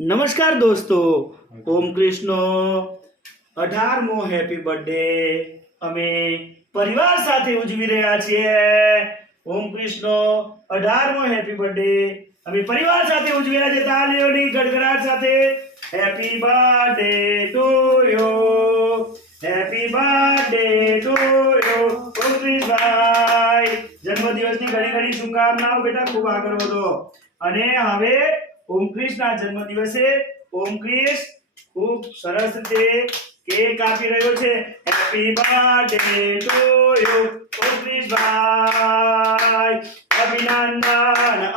નમસ્કાર દોસ્તો ઓમ કૃષ્ણ. અઢારમો હેપી બર્થડે. અમે પરિવાર સાથે ઉજવી રહ્યા છીએ. ઓમ કૃષ્ણ અઢારમો હેપી બર્થડે. અમે પરિવાર સાથે ઉજવી રહ્યા છીએ. તાલીઓની ગડગડાટ સાથે. Happy birthday to you. Happy birthday to you. Om Krishnabhai જન્મદિવસની ઘણી ઘણી શુભકામનાઓ બેટા. ખૂબ આગળ વધો અને હવે ઓમક્રિશના જન્મદિવસે ઓમક્રિશ ખૂબ સરસ રીતે કેક આપી રહ્યો છે. Happy birthday to you Omkrishbhai અભિનંદન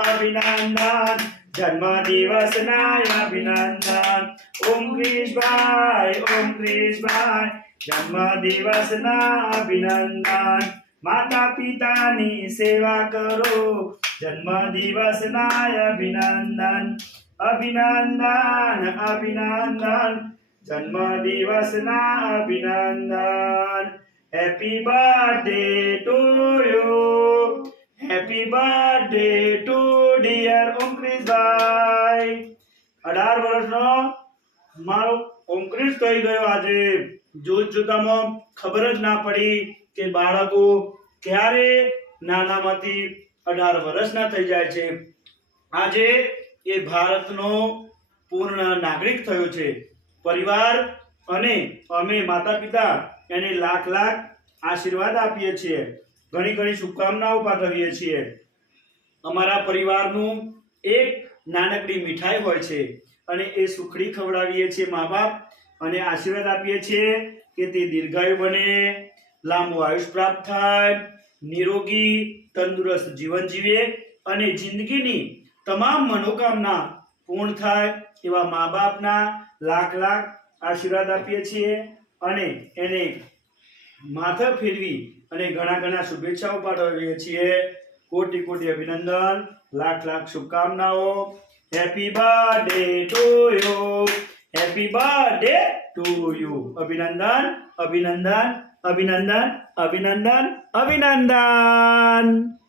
અભિનંદન. જન્મદિવસના અભિનંદન. ઓમક્રિશભાઈ ઓમક્રિશભાઈ જન્મદિવસના અભિનંદન. માતા પિતાની સેવા કરો. જન્મદિવસના અભિનંદન અભિનંદન અભિનંદન જન્મદિવસના અભિનંદન happy birthday to you happy birthday to dear Omkrishbhai અઢાર વર્ષનો મારો ઓમક્રિશ થઈ ગયો આજે. જોત જોતામાં ખબર જ ના પડી કે બાળકો ક્યારે નાનામાંથી અઢાર વર્ષના થઈ જાય છે. આજે એ ભારતનો પૂર્ણ નાગરિક થયો છે. પરિવાર અને અમે માતા પિતા એને લાખ લાખ આશીર્વાદ આપીએ છીએ. ઘણી ઘણી શુભકામનાઓ પાઠવીએ છીએ. અમારા પરિવારનું એક નાનકડી મીઠાઈ હોય છે અને એ સુખડી ખવડાવીએ છીએ મા બાપ અને આશીર્વાદ આપીએ છીએ કે તે દીર્ઘાયુ બને, લાંબુ આયુષ પ્રાપ્ત થાય નિરોગી, તંદુરસ્ત જીવન જીવે અને જિંદગીની તમામ મનોકામના પૂર્ણ થાય એવા મા બાપના લાખ લાખ આશીર્વાદ આપીએ છીએ અને એને માથા ફેરવી અને ઘણા ઘણા શુભેચ્છાઓ પાઠવીએ છીએ. કોટી કોટી અભિનંદન, લાખ લાખ શુભકામનાઓ. Happy birthday to you happy birthday to you અભિનંદન અભિનંદન. અભિનંદન અભિનંદન અભિનંદન.